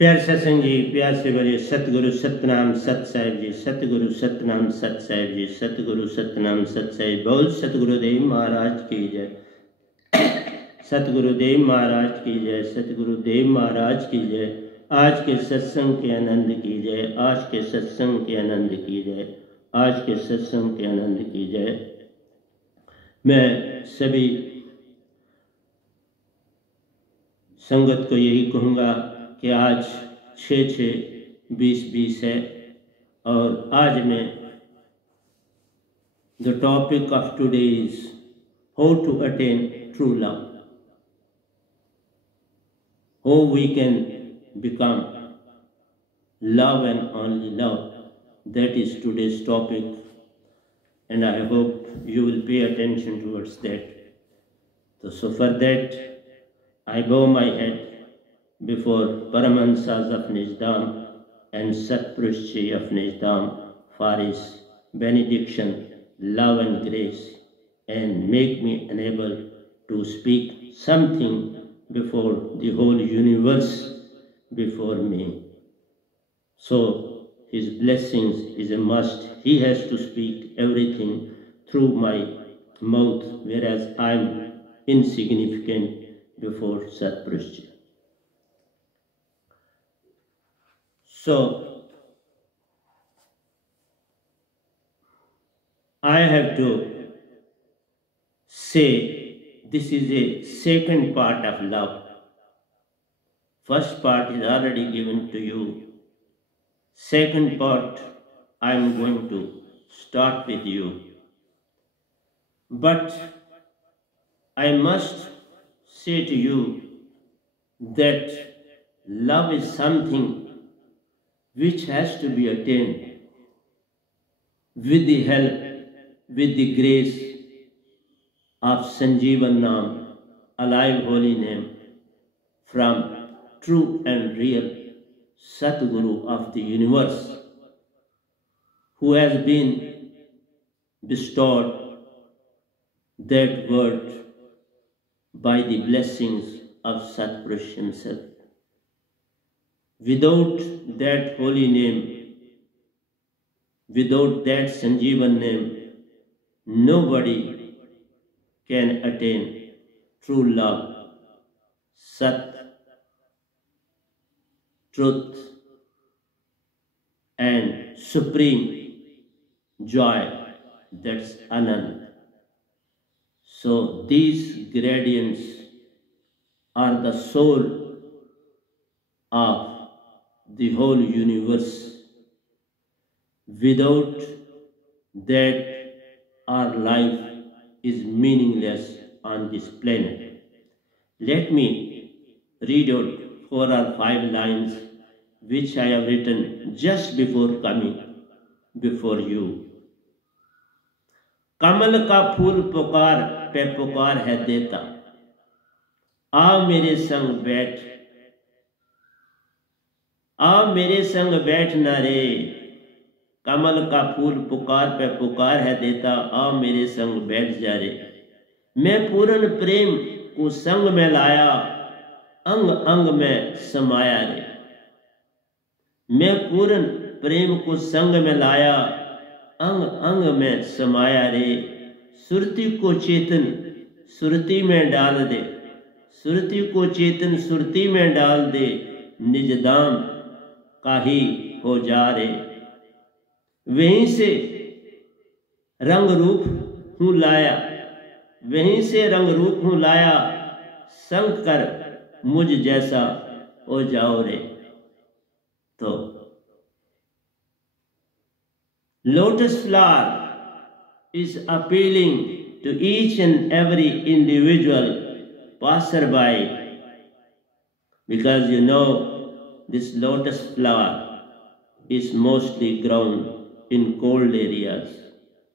प्यारे सत्संग जी, प्यार से बोलिए सतगुरु सतनाम सत साहिब जी, सतगुरु सतनाम सत साहिब जी, सतगुरु सतनाम सत साहिब। बोल सतगुरुदेव महाराज की जय, सतगुरुदेव महाराज की जय, सतगुरुदेव महाराज की जय। आज के सत्संग के आनंद की जय, आज के सत्संग के आनंद की जय, आज के सत्संग के आनंद की जय। मैं सभी संगत को यही कहूँगा कि आज 6/6/2020 है और आज में the topic of today is how to attain true love, how we can become love and only love. That is today's topic, and I hope you will pay attention towards that. So for that, I bow my head before Paramahansas of Nijdam and Satpurushji of Nijdam for his benediction, love and grace, and make me unable to speak something before the whole universe before me. So his blessings is a must. He has to speak everything through my mouth, whereas I am insignificant before Satpurushji. So I have to say this is a second part of love. First part is already given to you. Second part I am going to start with you. But I must say to you that love is something which has to be attained with the help, with the grace of Sanjeevan Naam, alive holy name, from true and real Satguru of the universe, who has been bestowed that word by the blessings of Satpurush himself. Without that holy name, without that Sanjeevan name, nobody can attain true love, Sat, truth, and supreme joy, that's Anand. So these gradients are the soul of the whole universe. Without that, our life is meaningless on this planet. Let me read out 4 or 5 lines which I have written just before coming before you. कमल का फूल पुकार पे पुकार है देता, आ मेरे संग बैठ, आ मेरे संग बैठ ना रे। कमल का फूल पुकार पे पुकार है देता, आ मेरे संग बैठ जा रे। मैं पूर्ण प्रेम को संग में लाया, अंग अंग में समाया रे। मैं पूर्ण प्रेम को संग में लाया, अंग अंग में समाया रे। सुरती को चेतन सुरती में डाल दे, सुरती को चेतन सुरती में डाल दे। निज दाम का ही हो जा रे। वहीं से रंग रूप हूँ लाया, वहीं से रंग रूप हूँ लाया। संग कर मुझ जैसा हो जाओ रे। तो lotus flower is appealing to each and every individual passerby, because you know this lotus flower is mostly grown in cold areas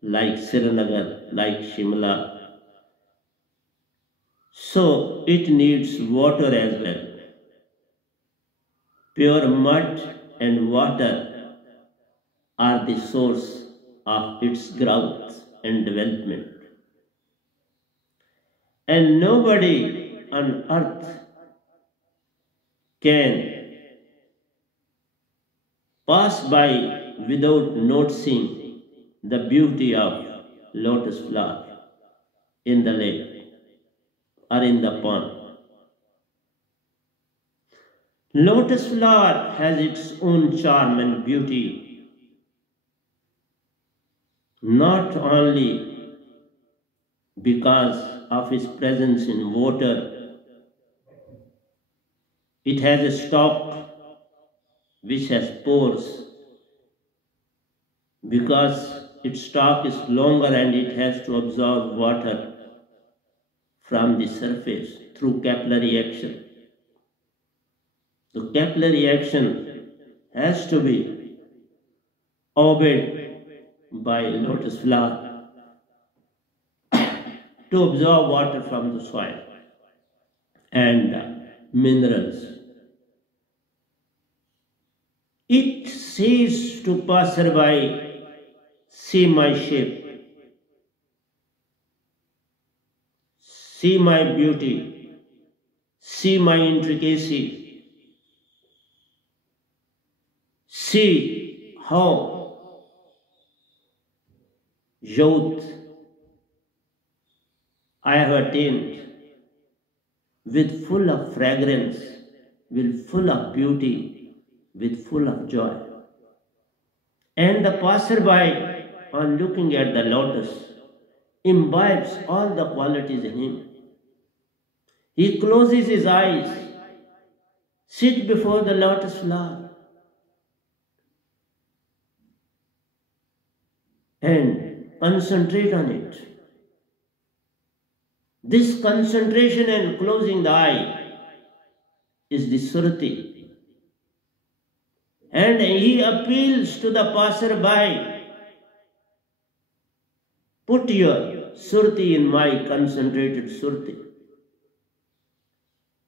like Srinagar, like Shimla. So it needs water as well. Pure mud and water are the source of its growth and development. And nobody on earth can pass by without noticing the beauty of lotus flower in the lake or in the pond. Lotus flower has its own charm and beauty, not only because of its presence in water. It has a stalk which has pores because its stalk is longer and it has to absorb water from the surface through capillary action. The capillary action has to be obeyed by lotus flower to absorb water from the soil and minerals. It says to passerby, see my shape, see my beauty, see my intricacy, see how youth I have attained with full of fragrance, with full of beauty, with full of joy. And the passerby, on looking at the lotus, imbibes all the qualities in him. He closes his eyes, sits before the lotus flower, and concentrate on it. This concentration and closing the eye is the surti. And he appeals to the passerby, put your surti in my concentrated surti,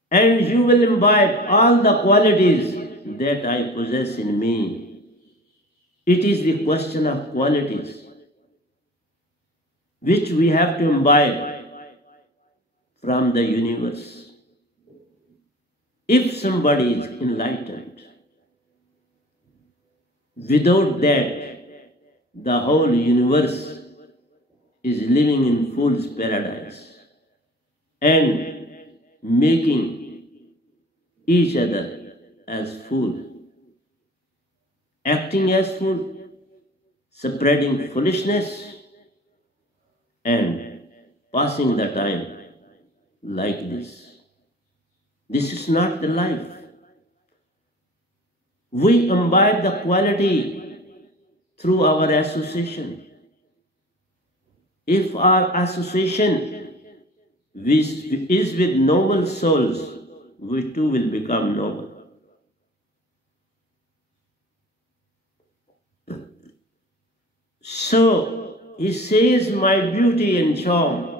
and you will imbibe all the qualities that I possess in me. It is the question of qualities which we have to imbibe from the universe. If somebody is enlightened, without that, the whole universe is living in fool's paradise and making each other as fool, acting as fool, spreading foolishness and passing the time like this. This is not the life. We imbibe the quality through our association. If our association is with noble souls, we too will become noble. So, he says, my beauty and charm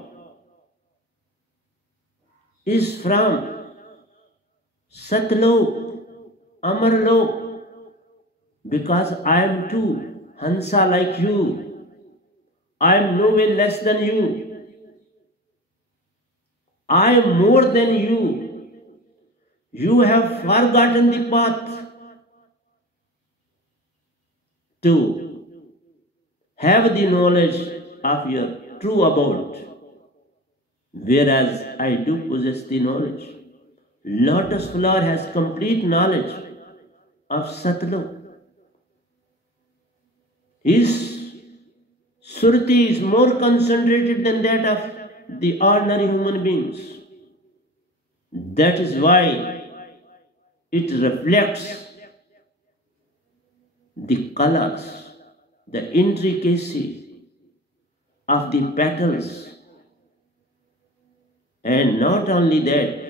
is from Satlok, Amarlok, because I am too Hansa like you. I am no way less than you. I am more than you. You have forgotten the path to have the knowledge of your true abode, whereas I do possess the knowledge. Lotus flower has complete knowledge of Satlok. His surti is more concentrated than that of the ordinary human beings. That is why it reflects the colors, the intricacy of the petals, and not only that,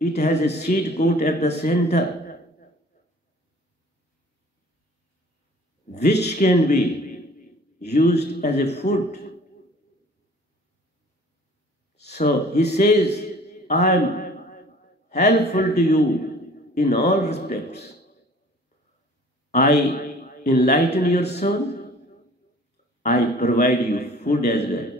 it has a seed coat at the center, which can be used as a food. So he says, I am helpful to you in all respects. I enlighten your soul, I provide you food as well.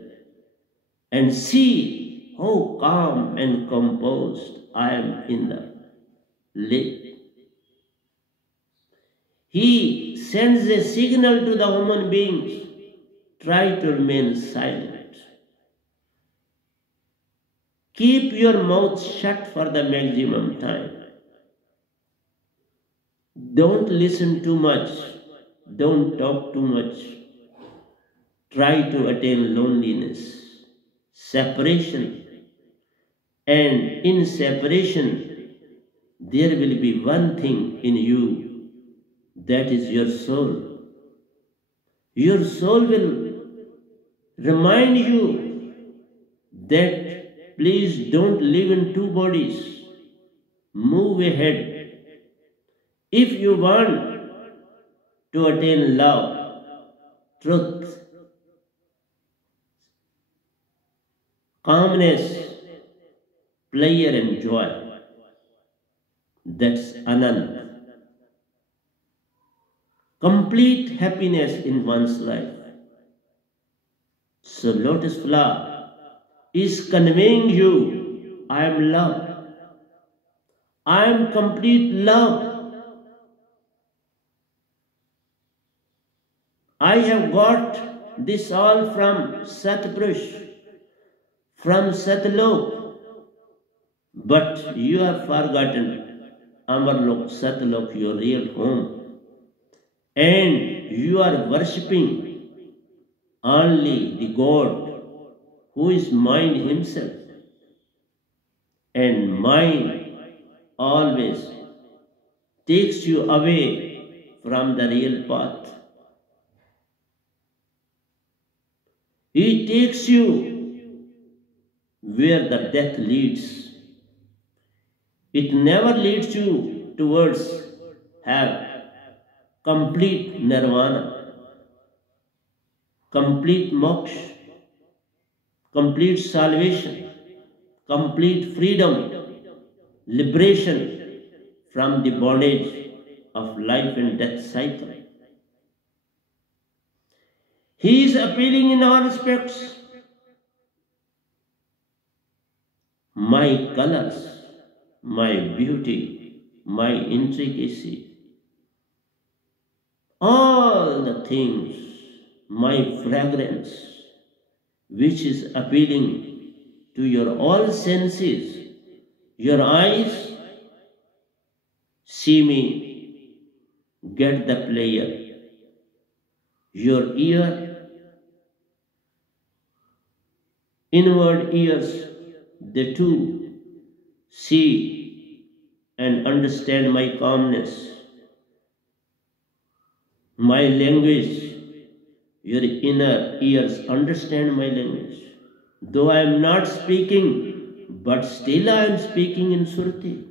And see how calm and composed I am in the lake. He sends a signal to the human beings. Try to remain silent. Keep your mouth shut for the maximum time. Don't listen too much. Don't talk too much. Try to attain loneliness, separation. And in separation, there will be one thing in you, that is your soul. Your soul will remind you that please don't live in two bodies. Move ahead. If you want to attain love, truth, calmness, pleasure and joy, that's Anand. Complete happiness in one's life. So lotus flower is conveying you, I am love. I am complete love. I have got this all from Satpurush, from Satlok. But you have forgotten Amarlok, Satlok, your real home. And you are worshipping only the God who is mind himself. And mind always takes you away from the real path. He takes you where the death leads. It never leads you towards have complete nirvana, complete moksha, complete salvation, complete freedom, liberation from the bondage of life and death cycle. He is appealing in all respects. My colors, my beauty, my intricacy, all the things, my fragrance, which is appealing to your all senses. Your eyes see me, get the pleasure. Your ear, inward ears, they too see and understand my calmness. My language, your inner ears understand my language. Though I am not speaking, but still I am speaking in Surti.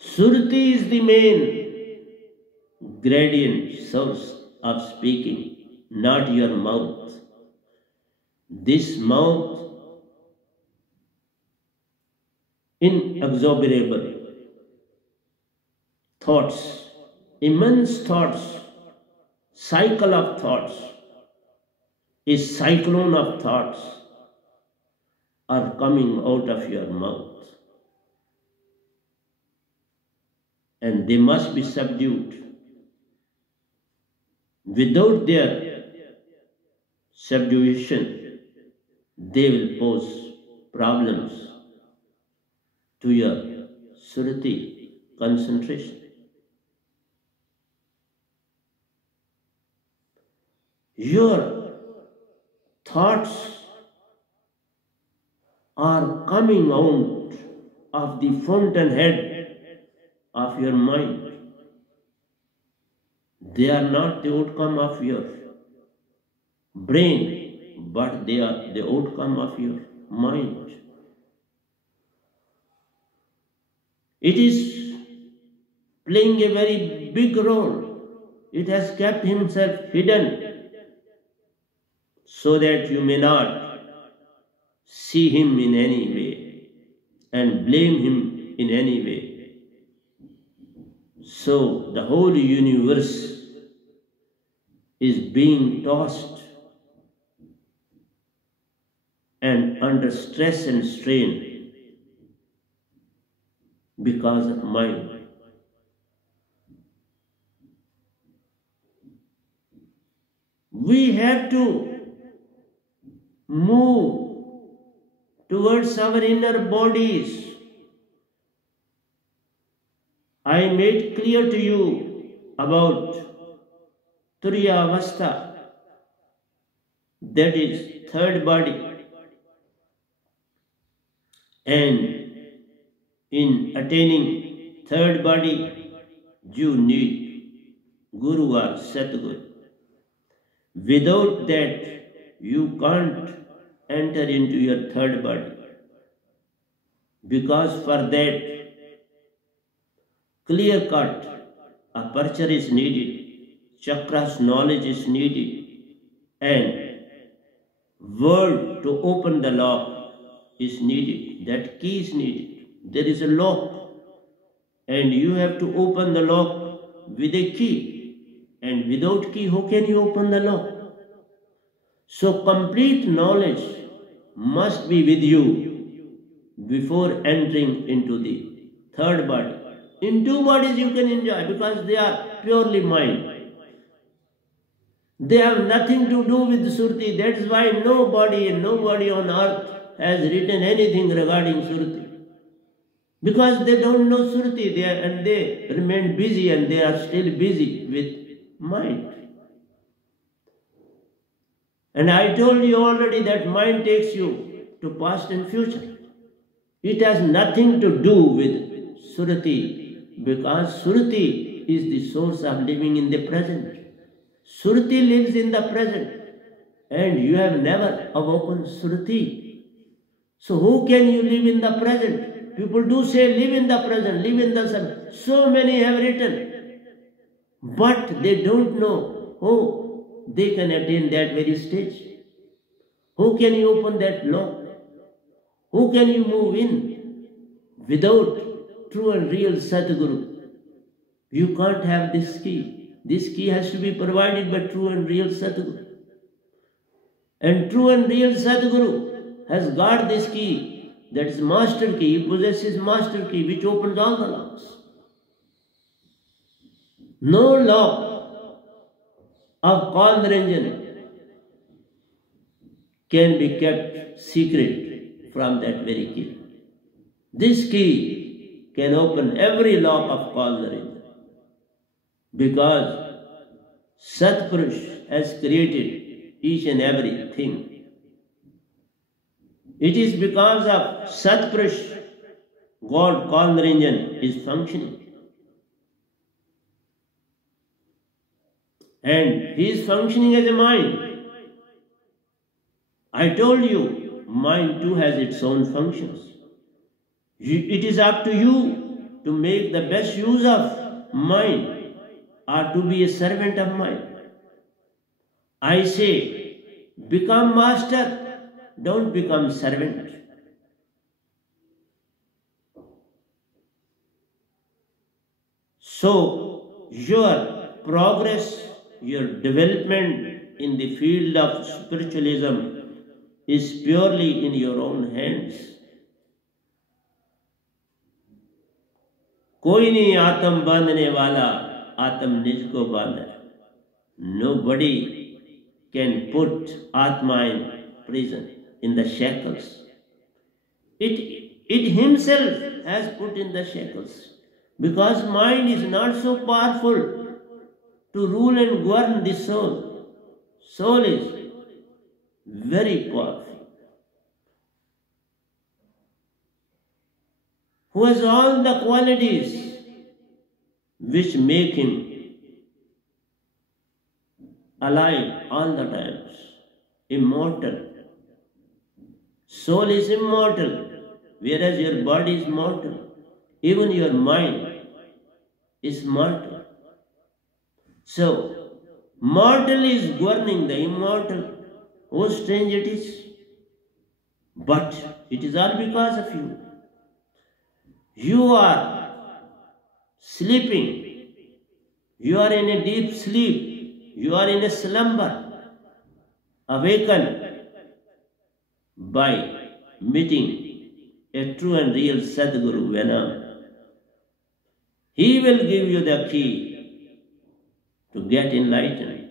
Surti is the main gradient source of speaking, not your mouth. This mouth, inexorable thoughts, immense thoughts, cycle of thoughts, a cyclone of thoughts are coming out of your mouth. And they must be subdued. Without their subduation, they will pose problems to your surati concentration. Your thoughts are coming out of the fountainhead of your mind. They are not the outcome of your brain, but they are the outcome of your mind. It is playing a very big role. It has kept himself hidden so that you may not see him in any way and blame him in any way. So the whole universe is being tossed and under stress and strain because of mind. We have to move towards our inner bodies. I made clear to you about Turiya Avastha, that is third body, and in attaining third body you need Guru or Satguru. Without that you can't enter into your third body, because for that clear cut aperture is needed, chakras knowledge is needed, and word to open the lock is needed, that key is needed. There is a lock and you have to open the lock with a key, and without key how can you open the lock? So complete knowledge must be with you before entering into the third body. In two bodies you can enjoy because they are purely mind. They have nothing to do with Surti. That is why nobody on earth has written anything regarding Surti. Because they don't know Surti and they remain busy and they are still busy with mind. And I told you already that mind takes you to past and future. It has nothing to do with Surti. Because Surti is the source of living in the present. Surti lives in the present, and you have never awoken Surti. So who can you live in the present? People do say live in the present, live in the sun. So many have written, but they don't know how they can attain that very stage. How can you open that lock? How can you move in without true and real Sadguru? You can't have this key. This key has to be provided by true and real Sadguru. And true and real Sadguru has got this key, that is master key. He possesses master key which opens all the locks. No lock of Kalnaranjan can be kept secret from that very key. This key can open every lock of Kalnaranjan, because Satpurush has created each and everything. It is because of Satpurush God Kalnaranjan is functioning. And he is functioning as a mind. I told you, mind too has its own functions. It is up to you to make the best use of mind, or to be a servant of mind. I say, become master, don't become servant. So, your progress, your development in the field of spiritualism is purely in your own hands. कोई नहीं आत्म बांधने वाला, आत्म निज को बांधे. Nobody can put Atma in prison, in the shackles. It himself has put in the shackles, because mind is not so powerful to rule and govern the soul. Soul is very powerful, who has all the qualities which make him alive all the times, immortal. Soul is immortal, whereas your body is mortal. Even your mind is mortal. So, mortal is governing the immortal. Oh, strange it is. But it is all because of you. You are sleeping. You are in a deep sleep. You are in a slumber. Awaken by meeting a true and real Sadguru Venam. He will give you the key to get enlightened.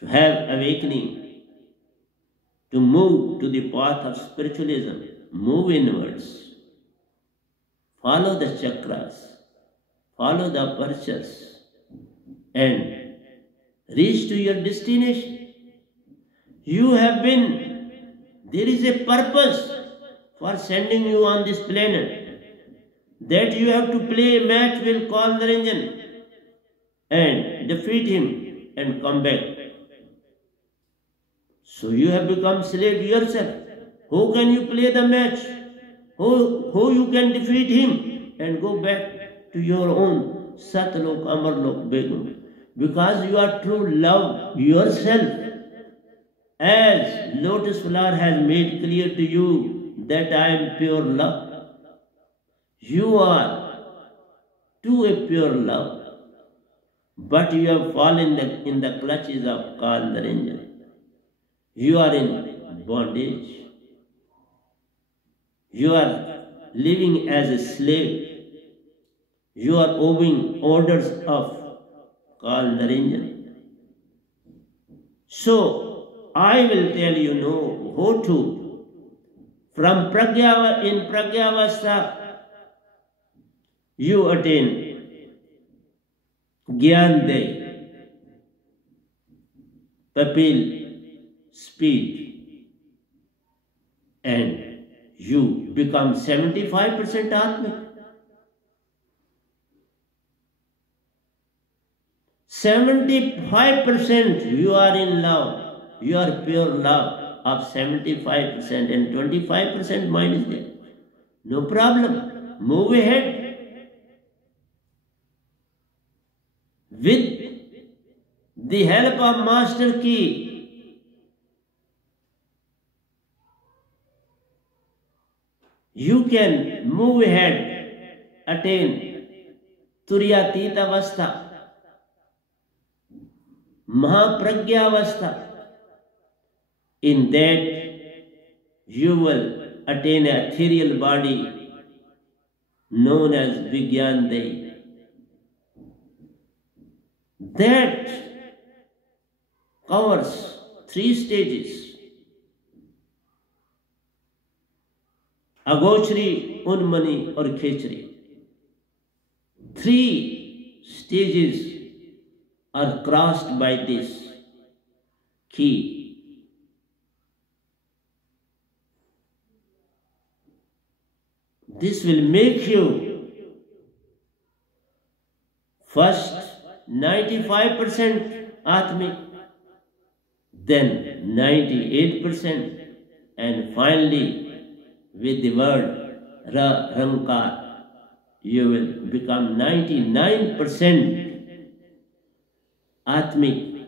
to have awakening, to move to the path of spiritualism, move inwards, follow the chakras, follow the apertures, and reach to your destination. You have been, there is a purpose for sending you on this planet, that you have to play a match with Kalnaranjan and defeat him and come back. So you have become slave yourself. How can you play the match? How you can defeat him and go back to your own Satlok, Amarlok, Begum? Because you are true love yourself. As lotus flower has made clear to you that I am pure love. You are too a pure love. But you have fallen in the clutches of Kalnaranjan. You are in bondage. You are living as a slave. You are obeying orders of Kalnaranjan. So, I will tell you no, how to. From in Pragyavastha, you attain Gyan Papil, speed, and you become 75% Atmic. 75% you are in love, you are pure love of 75% and 25% mind is there. No problem, move ahead. With the help of Master Key, you can move ahead, attain Turyatita Avastha, Mahapragyavastha. In that, you will attain an ethereal body known as Vigyandai. That covers 3 stages. Agochri, Unmani or Khechri. 3 stages are crossed by this key. This will make you first 95% Atmic, then 98%, and finally with the word Ra Rankar, you will become 99% Atmic.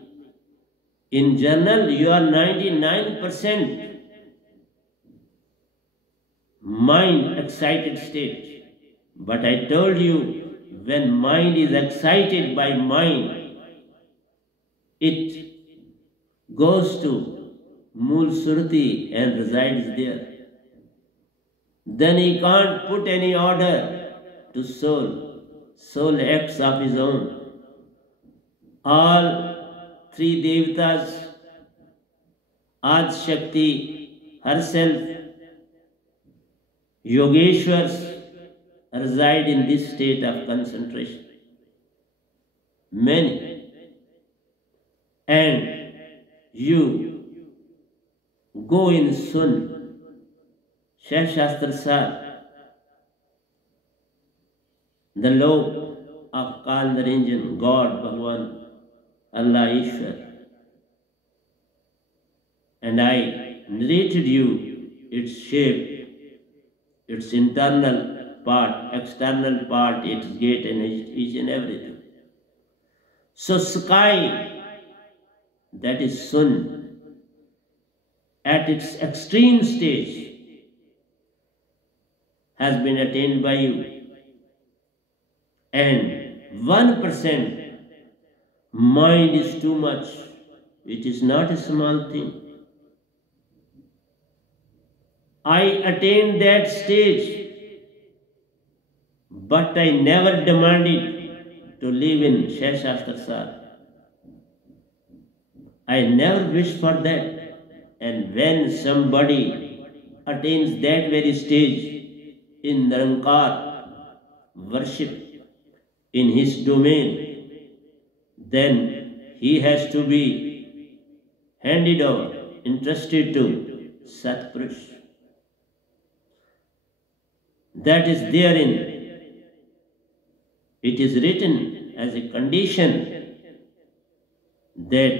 In general, you are 99% mind excited state. But I told you, when mind is excited by mind, it goes to Mool Surti and resides there. Then he can't put any order to soul. Soul acts of his own. All 3 Devatas, Ad Shakti herself, Yogeshwars, reside in this state of concentration. Many. And you go in Sun, Shastra Sar, the law of Kalnaranjan, God, Bhagwan, Allah, Ishwar. And I narrated you its shape, its internal part, external part, its gate and each and everything. So sky, that is Sun, at its extreme stage has been attained by you. And 1% mind is too much. It is not a small thing. I attained that stage, but I never demanded to live in Shastra Sar. I never wish for that. And when somebody attains that very stage in Nirankar worship in his domain, then he has to be handed over, entrusted to Satpurush. That is therein. It is written as a condition that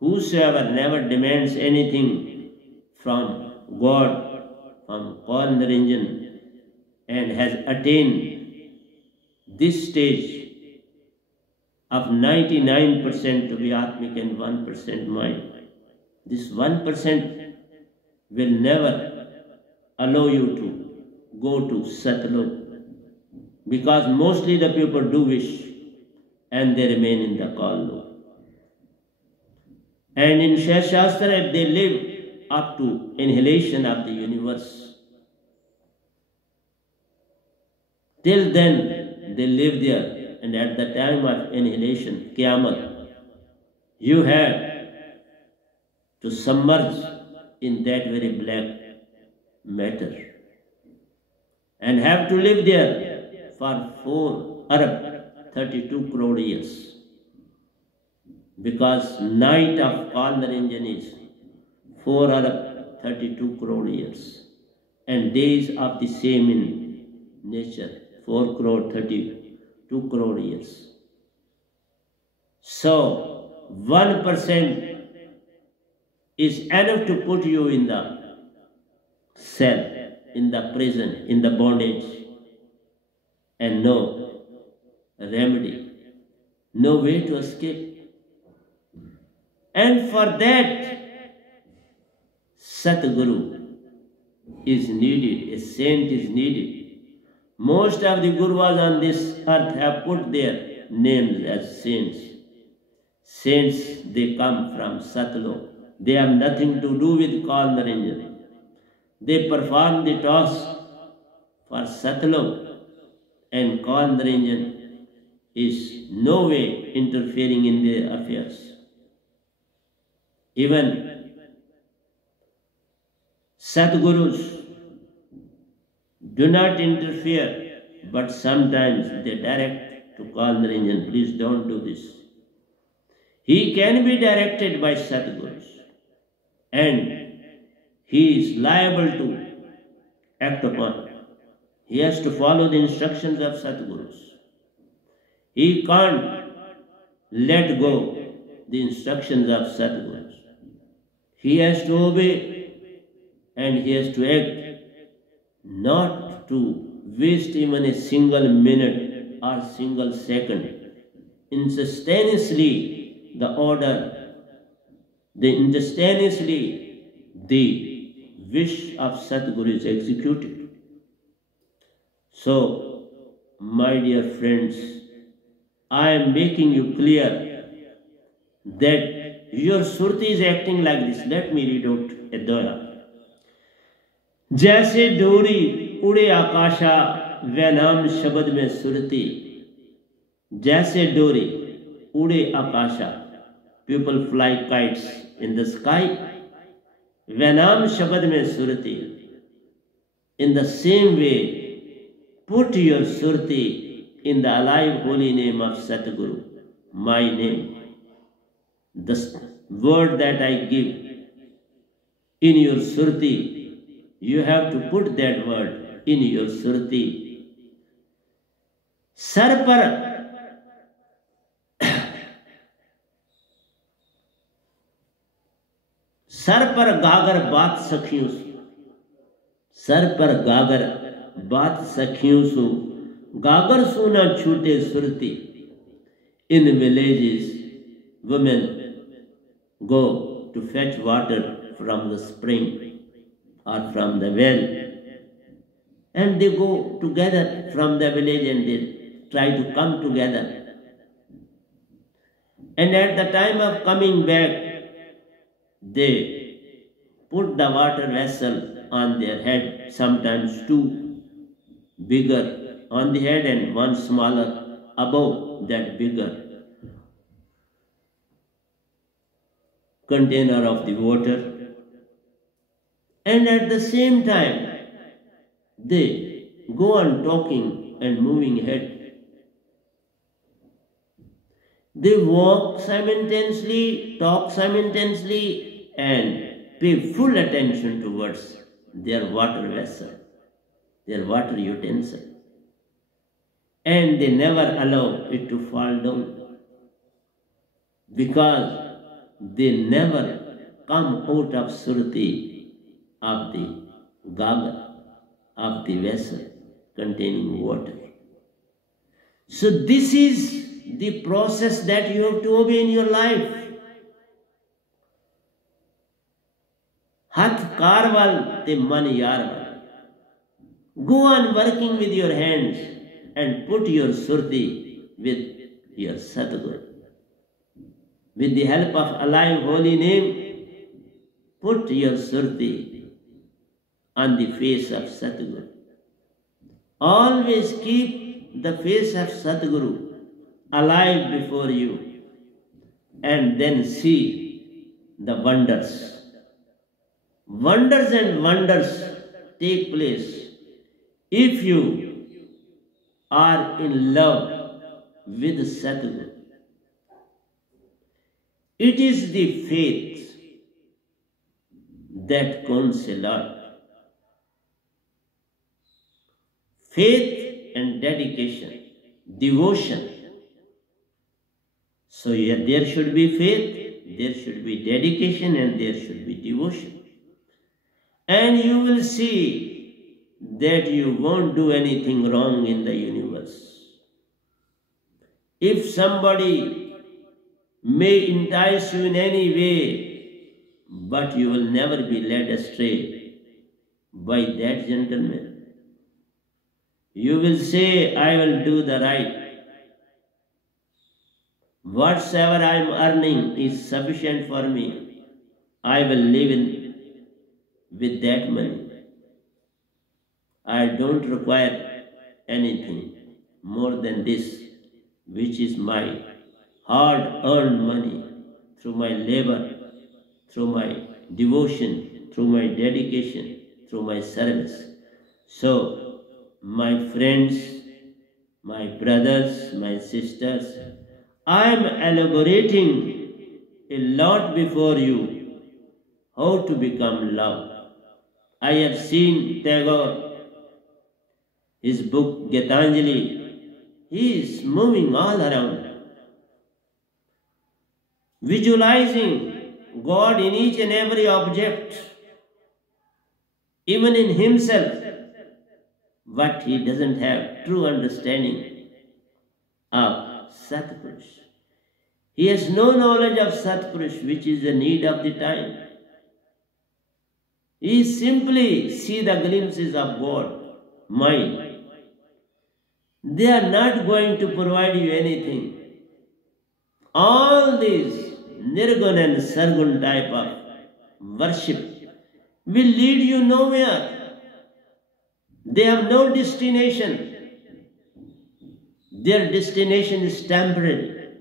whosoever never demands anything from God, from Kaul Niranjan, and has attained this stage of 99% to be Atmic and 1% mind, this 1% will never allow you to go to Satlok, because mostly the people do wish and they remain in the Kaul. And in Shastra they live up to annihilation of the universe. Till then they live there, and at the time of annihilation, Qiyamah, you have to submerge in that very black matter and have to live there for 4 Arab 32 crore years, because night of Kaul Niranjan is 4 Arab 32 crore years, and days of the same in nature 4 crore 32 crore years. So 1% is enough to put you in the cell, in the prison, in the bondage, and no remedy, no way to escape. And for that, Satguru is needed, a saint is needed. Most of the Gurus on this earth have put their names as saints. Saints, they come from Satlok. They have nothing to do with Kaul Niranjan. They perform the task for Satlok, and Kaul Niranjan is no way interfering in their affairs. Even Sadgurus do not interfere, but sometimes they direct to Kaul Niranjan, please don't do this. He can be directed by Sadgurus, and he is liable to act upon. He has to follow the instructions of Satgurus. He can't let go the instructions of Satgurus. He has to obey, and he has to act, not to waste even a single minute or single second. Instantaneously the order, instantaneously the wish of Satguru is executed. So, my dear friends, I am making you clear that your Surti is acting like this. Let me read out a doya. जैसे डोरी उड़े आकाशा व नाम शब्द में सुरती, जैसे डोरी उड़े आकाशा, people fly kites in the sky, व नाम शब्द में Surti, in the same way put your surti in the alive holy name of Satguru, my name. The word that I give in your surti, you have to put that word in your surti. Sir पर गागर बात सखियों सु, sir पर गागर बात सखियों सु, गागर सुना छूटे Surti. In villages, women go to fetch water from the spring or from the well, and they go together from the village and they try to come together. And at the time of coming back, they put the water vessel on their head, sometimes two bigger on the head and one smaller above that bigger. container of the water, and at the same time they go on talking and moving ahead. They walk simultaneously, talk simultaneously, and pay full attention towards their water vessel, their water utensil. And they never allow it to fall down, because they never come out of surti of the gagar, of the vessel containing water. So this is the process that you have to obey in your life. Hath karwal te man yarwal. Go on working with your hands and put your surti with your Satguru. With the help of alive holy name, put your surti on the face of Satguru. Always keep the face of Satguru alive before you, and then see the wonders. Wonders and wonders take place if you are in love with Satguru. It is the faith that counts a lot. Faith and dedication, devotion. So there should be faith, there should be dedication, and there should be devotion. And you will see that you won't do anything wrong in the universe. If somebody may entice you in any way, but you will never be led astray by that gentleman. You will say, I will do the right. Whatsoever I am earning is sufficient for me. I will live with that money. I don't require anything more than this, which is my hard-earned money, through my labor, through my devotion, through my dedication, through my service. So, my friends, my brothers, my sisters, I am elaborating a lot before you how to become love. I have seen Tagore, his book Gitanjali, he is moving all around, visualizing God in each and every object, even in himself. But he doesn't have true understanding of Satpurush. He has no knowledge of Satpurush, which is the need of the time. He simply sees the glimpses of God, mind. They are not going to provide you anything. All these Nirgun and Sargun type of worship will lead you nowhere. They have no destination. Their destination is temporary.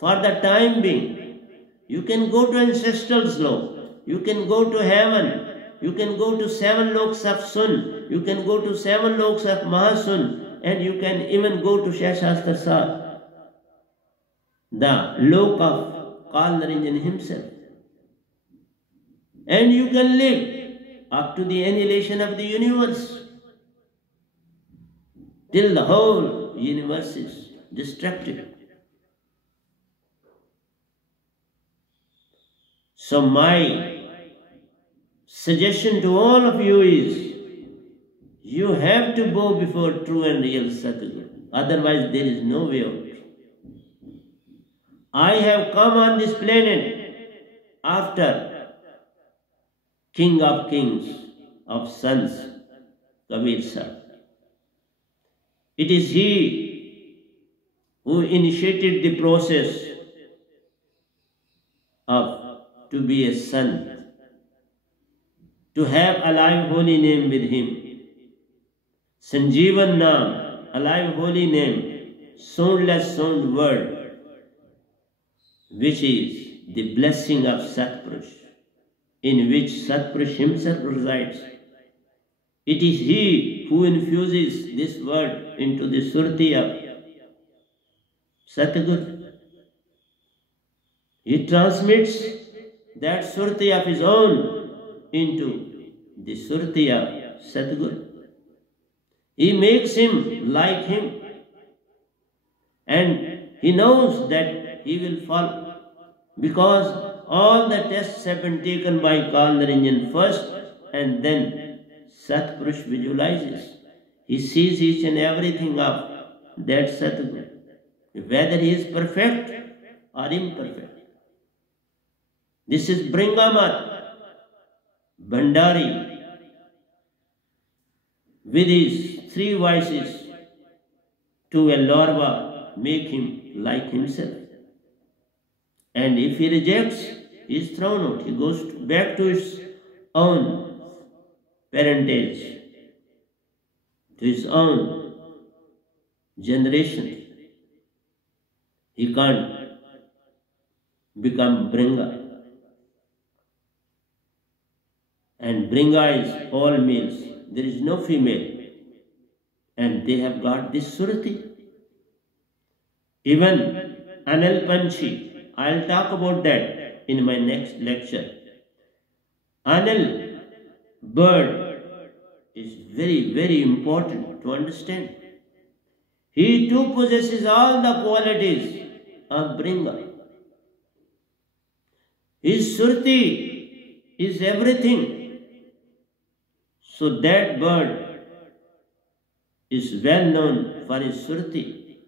For the time being, you can go to ancestral lok, you can go to heaven, you can go to 7 loks of Sun, you can go to 7 loks of Mahasun, and you can even go to Shashastra Sar, the lok of Kalnaranjan himself. And you can live up to the annihilation of the universe, till the whole universe is destructive. So my suggestion to all of you is, you have to bow before true and real Satguru. Otherwise there is no way out. I have come on this planet after King of Kings, of Sons, Kabir Sahib. It is he who initiated the process of to be a son, to have alive holy name with him. Sanjeevan Naam, alive holy name, soundless sound word, which is the blessing of Satpurush, in which Satpurush himself resides. It is he who infuses this word into the surti of Satguru. He transmits that surti of his own into the surti of Satguru. He makes him like him, and he knows that he will fall, because all the tests have been taken by Kalnaranjan first, and then Satpurush visualizes. He sees each and everything of that Satguru, whether he is perfect or imperfect. This is Bringamat Bhandari with his 3 voices to a larva make him like himself. And if he rejects, he is thrown out. He goes back to his own parentage, to his own generation. He can't become Bringa. And Bringa is all males. There is no female. And they have got this surati. Even Anil Panchi, I'll talk about that in my next lecture. Anil bird is very, very important to understand. He too possesses all the qualities of Bringa. His surti is everything. So that bird is well known for his surti.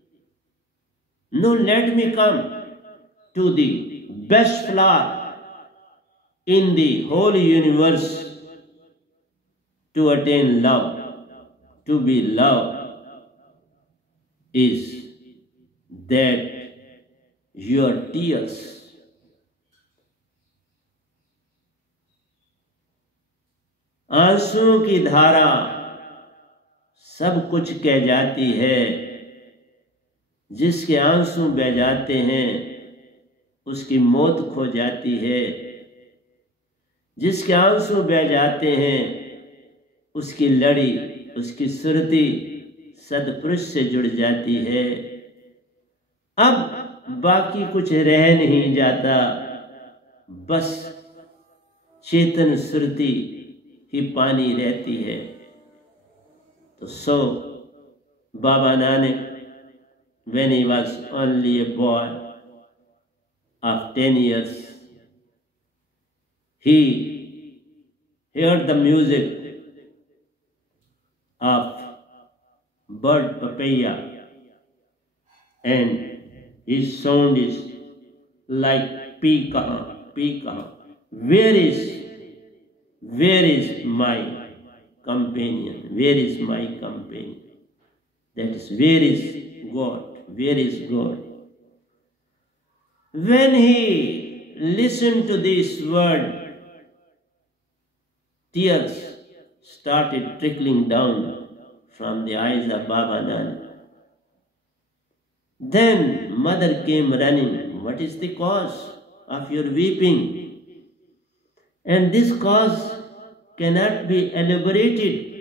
Now let me come to the best flower in the whole universe to attain love, to be loved, is that your tears. आंसुओं की धारा सब कुछ कह जाती है। जिसके आंसू बह जाते हैं उसकी मौत खो जाती है। जिसके आंसू बह जाते हैं उसकी लड़ी, उसकी सुरती सदपुरुष से जुड़ जाती है। अब बाकी कुछ रह नहीं जाता, बस चेतन सुरती ही पानी रहती है। तो सो Baba Nanak, when he was only a boy of 10 years, he heard the music of bird papaya, and his sound is like pee kahan, pee kahan. Where is my companion? Where is my companion? That is, where is God? Where is God? When he listened to this word, tears started trickling down from the eyes of Baba Nanak. Then mother came running. What is the cause of your weeping? And this cause cannot be elaborated.